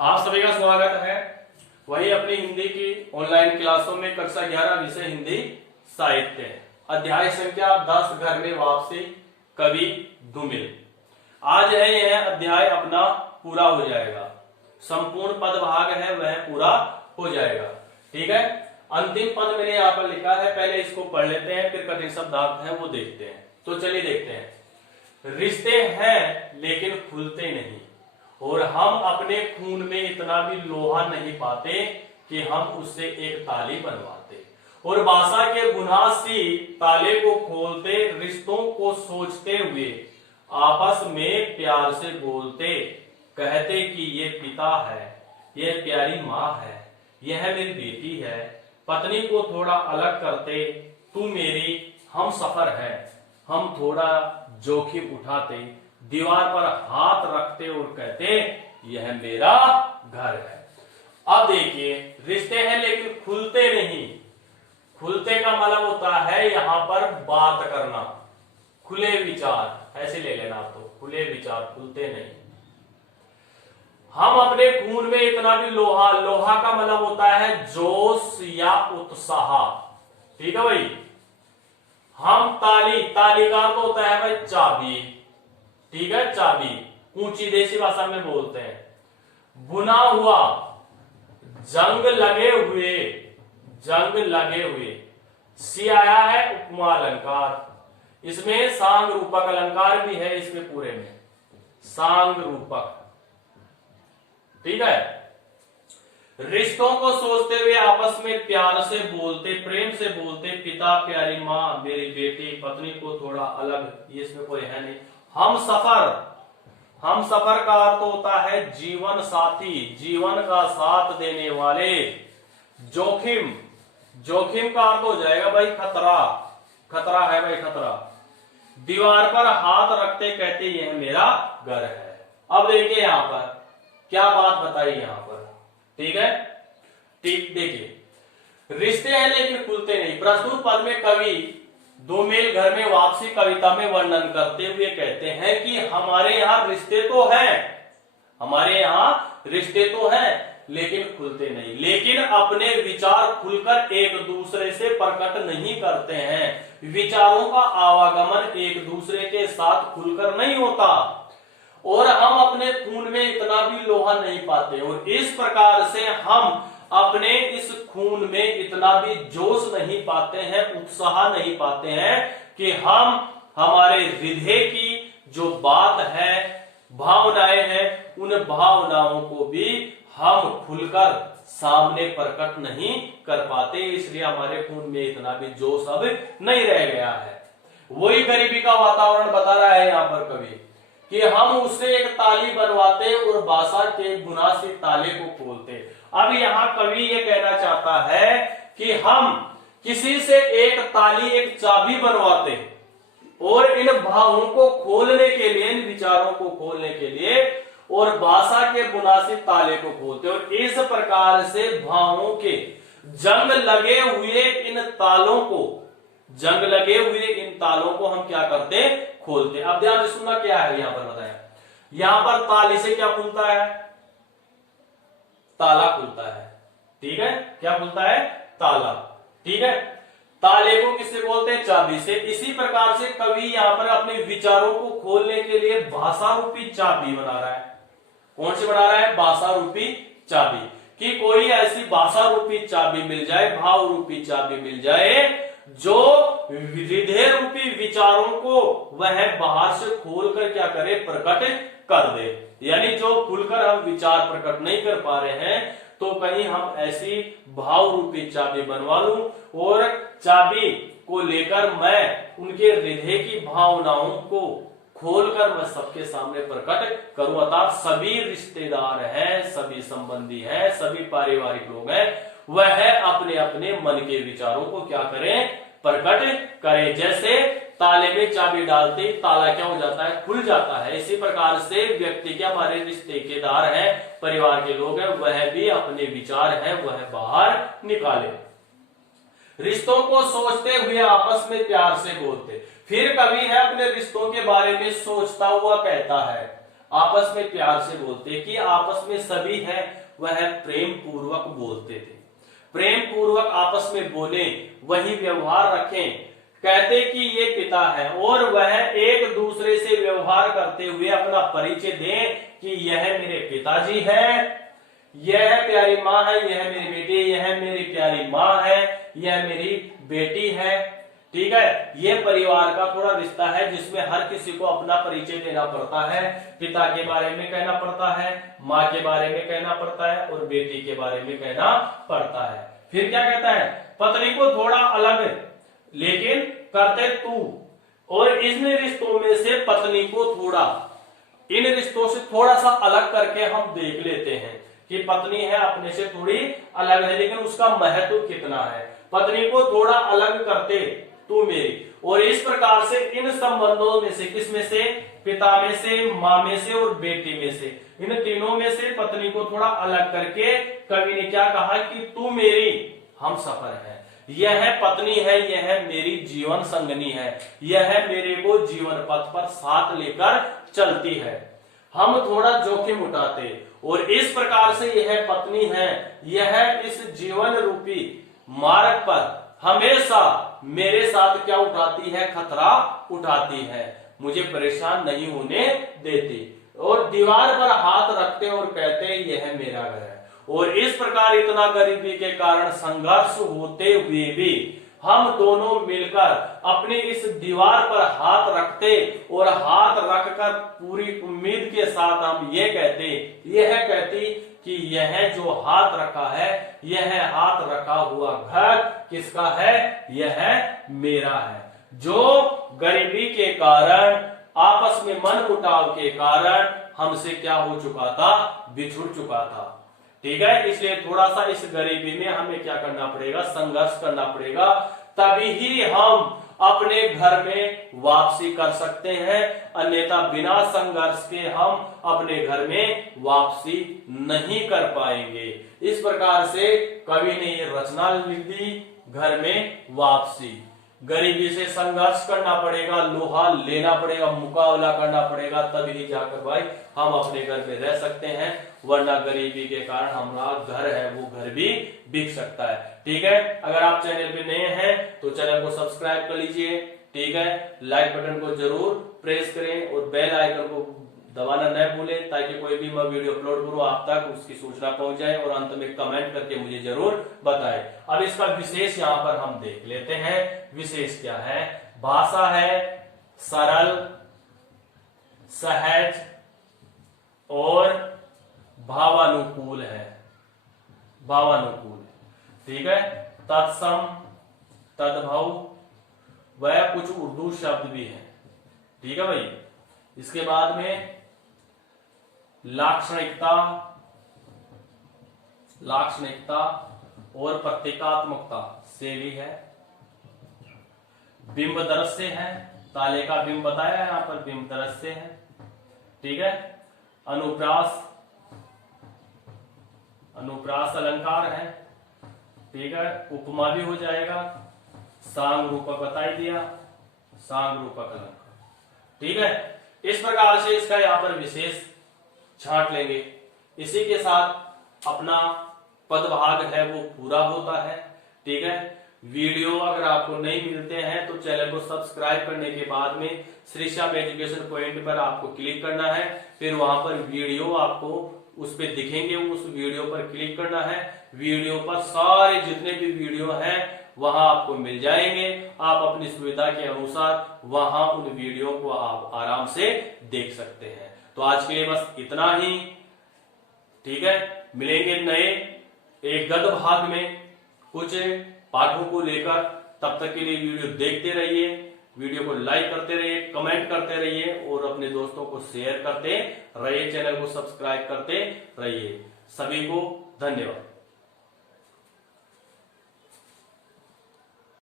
आप सभी का स्वागत है वही अपनी हिंदी की ऑनलाइन क्लासों में कक्षा 11 विषय हिंदी साहित्य अध्याय संख्या 10 घर में वापसी कवि धूमिल। आज है यह अध्याय अपना पूरा हो जाएगा, संपूर्ण पद भाग है वह पूरा हो जाएगा। ठीक है, अंतिम पद मैंने यहाँ पर लिखा है, पहले इसको पढ़ लेते हैं फिर कठिन शब्दार्थ है वो देखते हैं। तो चलिए देखते हैं। रिश्ते हैं लेकिन खुलते नहीं, और हम अपने खून में इतना भी लोहा नहीं पाते कि हम उससे एक ताली बनवाते, और बासा के गुनाह सी ताले को खोलते, रिश्तों को सोचते हुए आपस में प्यार से बोलते, कहते कि ये पिता है, ये प्यारी माँ है, यह मेरी बेटी है। पत्नी को थोड़ा अलग करते, तू मेरी हम सफर है, हम थोड़ा जोखिम उठाते, दीवार पर हाथ रखते और कहते यह मेरा घर है। अब देखिए, रिश्ते हैं लेकिन खुलते नहीं। खुलते का मतलब होता है यहां पर बात करना, खुले विचार, ऐसे ले लेना आप, तो खुले विचार, खुलते नहीं। हम अपने खून में इतना भी लोहा, लोहा का मतलब होता है जोश या उत्साह। ठीक है भाई। हम ताली, ताली का तो होता है भाई चाबी। ठीक है, चाबी ऊंची देसी भाषा में बोलते हैं। बुना हुआ, जंग लगे हुए, जंग लगे हुए। सी आया है उपमा अलंकार, इसमें सांग रूपक अलंकार भी है, इसमें पूरे में सांग रूपक। ठीक है। रिश्तों को सोचते हुए आपस में प्यार से बोलते, प्रेम से बोलते, पिता, प्यारी माँ, मेरी बेटी, पत्नी को थोड़ा अलग, ये इसमें कोई है नहीं। हम सफर, हम सफर का अर्थ होता है जीवन साथी, जीवन का साथ देने वाले। जोखिम, जोखिम का अर्थ हो जाएगा भाई खतरा, खतरा है भाई खतरा। दीवार पर हाथ रखते कहते यह मेरा घर है। अब देखिए यहां पर क्या बात बताई यहां पर। ठीक है, ठीक देखिए, रिश्ते हैं लेकिन खुलते नहीं। प्रस्तुत पद में कवि धूमिल घर में वापसी कविता में वर्णन करते हुए कहते हैं कि हमारे यहाँ रिश्ते तो हैं, हमारे यहाँ रिश्ते तो हैं लेकिन खुलते नहीं। लेकिन अपने विचार खुलकर एक दूसरे से प्रकट नहीं करते हैं। विचारों का आवागमन एक दूसरे के साथ खुलकर नहीं होता, और हम अपने खून में इतना भी लोहा नहीं पाते, और इस प्रकार से हम अपने इस खून में इतना भी जोश नहीं पाते हैं, उत्साह नहीं पाते हैं कि हम हमारे हृदय की जो बात है, भावनाएं हैं, उन भावनाओं को भी हम खुलकर सामने प्रकट नहीं कर पाते। इसलिए हमारे खून में इतना भी जोश अब नहीं रह गया है। वही गरीबी का वातावरण बता रहा है यहाँ पर कवि कि हम उससे एक ताली बनवाते और बासा के गुनाह से ताले को खोलते। अब यहाँ कवि ये कहना चाहता है कि हम किसी से एक ताली, एक चाबी बनवाते, और इन भावों को खोलने के लिए, इन विचारों को खोलने के लिए, और बासा के गुनाह से ताले को खोलते, और इस प्रकार से भावों के जंग लगे हुए इन तालों को, जंग लगे हुए इन तालों को हम क्या करते, खोलते। अब ध्यान से सुनना क्या है यहां पर बताया। यहां पर ताली से क्या खुलता है, ताला खुलता है। ठीक है, क्या खुलता है, ताला। ठीक है, ताले को किससे बोलते हैं, चाबी से। इसी प्रकार से कवि यहां पर अपने विचारों को खोलने के लिए भाषा रूपी चाबी बना रहा है। कौन सी बना रहा है, भाषा रूपी चाबी। कि कोई ऐसी भाषा रूपी चाबी मिल जाए, भाव रूपी चाबी मिल जाए, जो हृदय रूपी विचारों को वह बाहर से खोलकर क्या करे, प्रकट कर दे। यानी जो खुलकर हम विचार प्रकट नहीं कर पा रहे हैं, तो कहीं हम ऐसी भाव रूपी चाबी बनवा लूं, और चाबी को लेकर मैं उनके हृदय की भावनाओं को खोलकर मैं सबके सामने प्रकट करूं। अर्थात सभी रिश्तेदार हैं, सभी संबंधी हैं, सभी पारिवारिक लोग हैं, वह अपने अपने मन के विचारों को क्या करें, प्रकट करें। जैसे ताले में चाबी डालते ही ताला क्या हो जाता है, खुल जाता है। इसी प्रकार से व्यक्ति के, हमारे रिश्तेदार हैं, परिवार के लोग हैं, वह भी अपने विचार हैं वह बाहर निकाले। रिश्तों को सोचते हुए आपस में प्यार से बोलते। फिर कवि है अपने रिश्तों के बारे में सोचता हुआ कहता है, आपस में प्यार से बोलते, कि आपस में सभी है वह प्रेम पूर्वक बोलते थे। प्रेम पूर्वक आपस में बोले, वही व्यवहार रखें। कहते कि ये पिता है और वह एक दूसरे से व्यवहार करते हुए अपना परिचय दें कि यह मेरे पिताजी है, यह प्यारी माँ है, यह मेरी बेटी, यह मेरी प्यारी माँ है, यह मेरी बेटी है। ठीक है, ये परिवार का थोड़ा रिश्ता है जिसमें हर किसी को अपना परिचय देना पड़ता है। पिता के बारे में कहना पड़ता है, माँ के बारे में कहना पड़ता है और बेटी के बारे में कहना पड़ता है। फिर क्या कहता है, पत्नी को थोड़ा अलग लेकिन करते तू, और इन रिश्तों में से पत्नी को थोड़ा, इन रिश्तों से थोड़ा सा अलग करके हम देख लेते हैं कि पत्नी है अपने से थोड़ी अलग है, लेकिन उसका महत्व कितना है। पत्नी को थोड़ा अलग करते तू मेरी, और इस प्रकार से इन संबंधों में से, किसमें से, पिता में से, माँ में से और बेटी में से, इन तीनों में से पत्नी को थोड़ा अलग करके कवि ने क्या कहा कि तू मेरी हमसफर है, यह पत्नी है, यह मेरी जीवन संगनी है, यह मेरे को जीवन पथ पर साथ लेकर चलती है। हम थोड़ा जोखिम उठाते और इस प्रकार से यह पत्नी है, यह इस जीवन रूपी मार्ग पर हमेशा मेरे साथ क्या उठाती है, खतरा उठाती है, मुझे परेशान नहीं होने देती, और दीवार पर हाथ रखते और कहते यह मेरा घर है। और इस प्रकार इतना गरीबी के कारण संघर्ष होते हुए भी हम दोनों मिलकर अपनी इस दीवार पर हाथ रखते और हाथ रखकर पूरी उम्मीद के साथ हम यह कहती कि यह जो हाथ रखा है, यह हाथ रखा हुआ घर किसका है, यह मेरा है। जो गरीबी के कारण, आपस में मन मुटाव के कारण हमसे क्या हो चुका था, बिछुड़ चुका था। ठीक है, इसलिए थोड़ा सा इस गरीबी में हमें क्या करना पड़ेगा, संघर्ष करना पड़ेगा, तभी ही हम अपने घर में वापसी कर सकते हैं, अन्यथा बिना संघर्ष के हम अपने घर में वापसी नहीं कर पाएंगे। इस प्रकार से कवि ने ये रचना लिख दी, घर में वापसी। गरीबी से संघर्ष करना पड़ेगा, लोहा लेना पड़ेगा, मुकाबला करना पड़ेगा, तभी जाकर भाई हम अपने घर में रह सकते हैं, वरना गरीबी के कारण हमारा घर है वो घर भी बिक सकता है। ठीक है, अगर आप चैनल पे नए हैं तो चैनल को सब्सक्राइब कर लीजिए। ठीक है, लाइक बटन को जरूर प्रेस करें और बेल आइकन को दबाना न भूलें, ताकि कोई भी मैं वीडियो अपलोड करूं आप तक उसकी सूचना पहुंच जाए, और अंत में कमेंट करके मुझे जरूर बताएं। अब इसका विशेष यहाँ पर हम देख लेते हैं। विशेष क्या है, भाषा है सरल, सहज और भावानुकूल है, भावानुकूल। ठीक है, तत्सम, तद्भव, वह कुछ उर्दू शब्द भी है। ठीक है भाई, इसके बाद में लाक्षणिकता, लाक्षणिकता और प्रतीकात्मकता से भी है। बिंब दृश्य है, ताले का बिंब बताया है, यहां पर बिंब दृश्य है। ठीक है, अनुप्रास, अनुप्रास अलंकार है। ठीक है, उपमा भी हो जाएगा, सांग रूपक बता ही दिया, सांग रूपक अलंकार। ठीक है, इस प्रकार से इसका यहां पर विशेष छांट लेंगे। इसी के साथ अपना पदभाग है वो पूरा होता है। ठीक है, वीडियो अगर आपको नहीं मिलते हैं तो चैनल को सब्सक्राइब करने के बाद में श्री श्याम एजुकेशन पॉइंट पर आपको क्लिक करना है, फिर वहां पर वीडियो आपको उस पर दिखेंगे, उस वीडियो पर क्लिक करना है। वीडियो पर सारे जितने भी वीडियो हैं वहां आपको मिल जाएंगे, आप अपनी सुविधा के अनुसार वहां उन वीडियो को आप आराम से देख सकते हैं। तो आज के लिए बस इतना ही। ठीक है, मिलेंगे नए एक गद्य भाग में कुछ पाठों को लेकर। तब तक के लिए वीडियो देखते रहिए, वीडियो को लाइक करते रहिए, कमेंट करते रहिए और अपने दोस्तों को शेयर करते रहिए, चैनल को सब्सक्राइब करते रहिए। सभी को धन्यवाद।